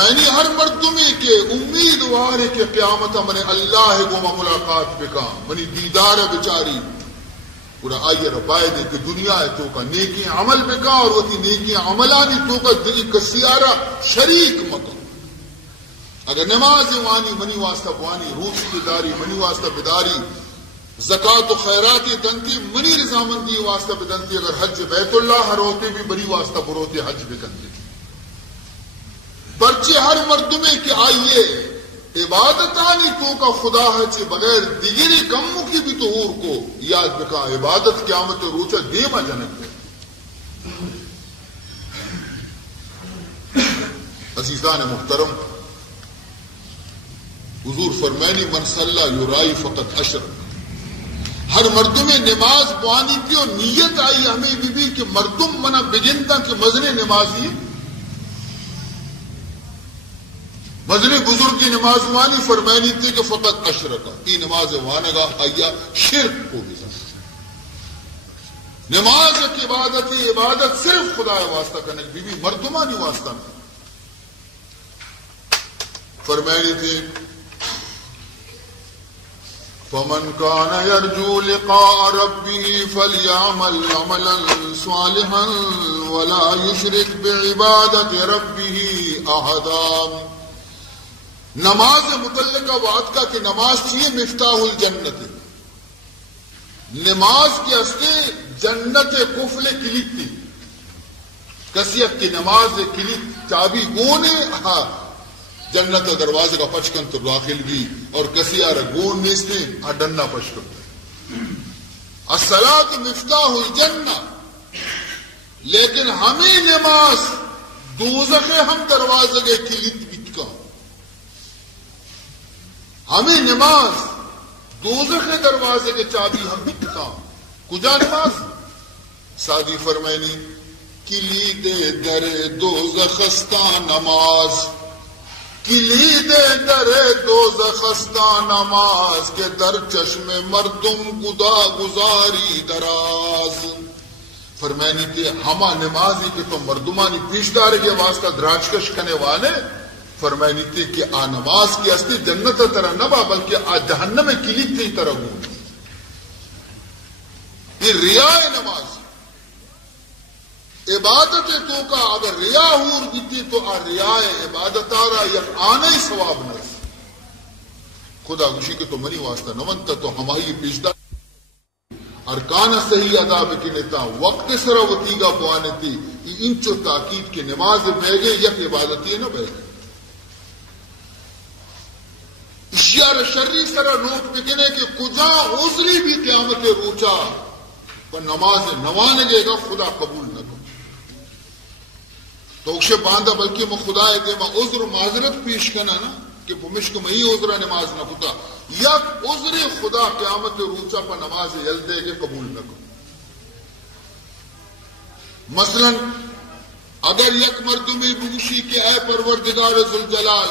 فرمائنی ہر مردمی کے امیدوار ہے کہ قیامت من اللہ گوما ملاقات بکا منی دیدار بچاری پورا آئیے رپائے دے کہ دنیا ہے تو کا نیکی عمل بکا اور وہ نیکی عملانی تو کا دلی کسیارہ شریک مکا اگر نماز وانی منی واسطہ بوانی روز کی داری منی واسطہ بداری زکات و خیرات دنتی منی رضامندی واسطہ بدنتی اگر حج بیت اللہ ہروتے بھی بری واسطہ بروتے حج بکندی پرچے ہر مردمے کے آئیے عبادتانی تو کا خدا ہے چے بغیر دیگری کموں کی بھی تو کو یاد بکا عبادت قیامت روچہ دیما جنک ہے عزیزان محترم حضور فرمائنی من صلی یرائی فقط اشر ہر مردم نماز بوانی کی اور نیت آئی ہمیں بھی کہ مردم منا بگنتا کہ مزن نمازی مزن بزرگ کی نماز وانی فرمائنی تھی کہ فقط اشر کا ای نماز وانگا آیا شرک کو بھی نماز کی عبادت عبادت صرف خدا واسطہ کرنے بی بی مردمانی واسطہ میں فرمائنی تھی فمن كان يرجو لقاء ربه فليعمل عملا صالحا ولا يشرك بعبادة ربه احدا نماز متعلقہ بات کا کہ نماز چاہیے مفتاح الجنت نماز کے اصلے جنت کفل کلید تھی کسیت کی نماز کلید چابی گونے جنت دروازے کا پچکن تو داخل بھی اور کسی گون نیستے ڈننا پچکن الصلاۃ مفتاح الجنہ لیکن ہمیں نماز دوزخ ہم دروازے کے کلید بکا ہمیں نماز دوزخ دروازے کے چابی ہم بکا کجا نماز سادی فرمائنی کلید در دوزخستہ نماز کلید در دوزخستہ نماز کے در چشم مردم گزاری دراز فرمائنی کہ ہما نمازی کہ تو مردمانی پیشدار کے واسطہ دراجکش کنے والے فرمائنی تھی کہ آ نماز کی اصلی جنت طرح نبا بلکہ آ جہنم میں کلید تھی طرح ہوں یہ ریاء نماز عبادت تو کا اگر ریا ہور بیتی تو آ ریاء عبادت آرہ یا آنے ثواب نرس خدا گوشی کے تو منی واسطہ نمانتا تو ہماری پیشدار ارکان صحیح ادا بکنیتا وقت سراوتی گا بوانے تھی انچو تاکید کی نماز بیگے یک عبادتی نہ بیگے اشیار شرری سرا نوٹ بکنے کہ کجا عذری بھی قیامت روچا پر نماز نوانگے گا خدا قبول نہ کرو تو اکشے باندھا بلکہ میں خدا ہے کہ میں عذر معذرت پیش کرنا نا کہ مشک میں ہی عذرہ نماز نہ پتا یک عذر خدا قیامت روچا پر نماز یل دے کے قبول نہ کرو مثلا اگر یک مردمی بوشی کہ اے پروردگار ذوالجلال